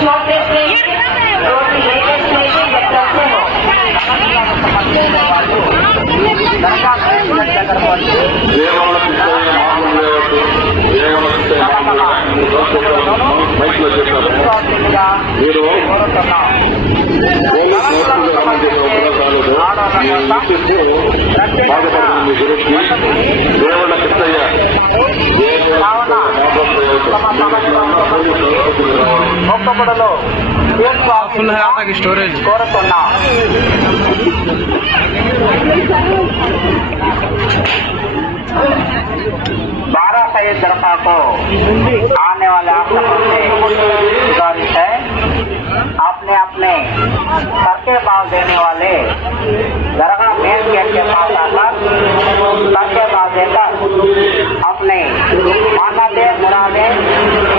छोटे से रोटी लेकर से जब चलते हो फुल है आता की स्टोरेज बारह सही दरगाह को आने वाले आप सबसे गुजारिश है अपने अपने सर भाव देने वाले दरगाह मेन गेट के पास आकर सर भाव देकर अपने मानते मुरादे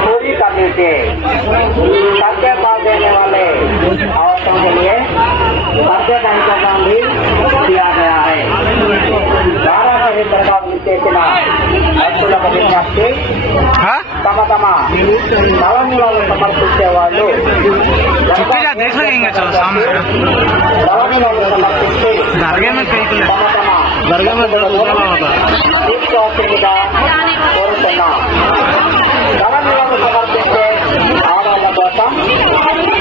पूरी कर लीजिए। सर भाव देने वाले औरतों के लिए सर का इंतजाम भी किया गया है। 12 सही दरगाह చేసిన భక్తులకు విజ్ఞప్తి తమ తమ నవనిలను సమర్పించే వాళ్ళు నవనిలను సమర్పించి తీసుకోవాల్సిందిగా కోరుతున్నాం। నవనిలను సమర్పించే ఆడవాళ్ళ కోసం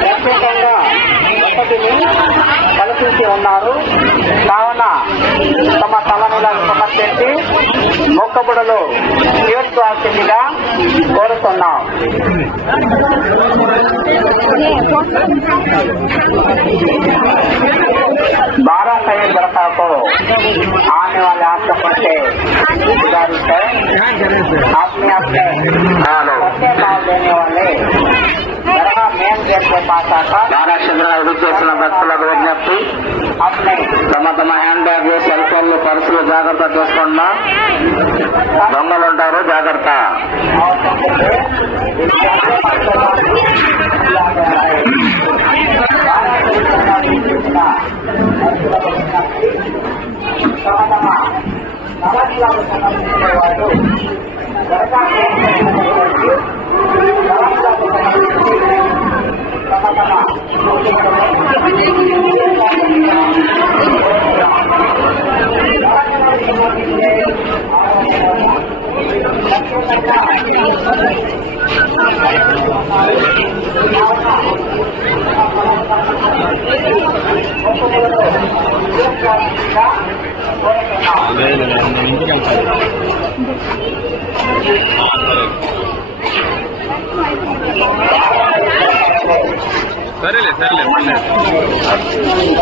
ప్రత్యేకంగా వసతిని కల్పించి ఉన్నారు కావున తమ తలనిలను సమర్పించి మొక్కబుడలు తీర్చుకోవాల్సిందిగా కోరుతున్నాం। 12 सही दरगाह को आने वाले आप सबसे गुजारिश है अपने अपने सत्य भाव देने वाले दरगाह मेन गेट के पास आकर చేసిన భక్తులకు విజ్ఞప్తి अपने తమ తమ హ్యాండ్ బ్యాగ్ సెల్ ఫోన్లు పర్సులు జాగ్రత్త చూసుకున్నా దొంగలు ఉంటారు జాగ్రత్త। సరేలే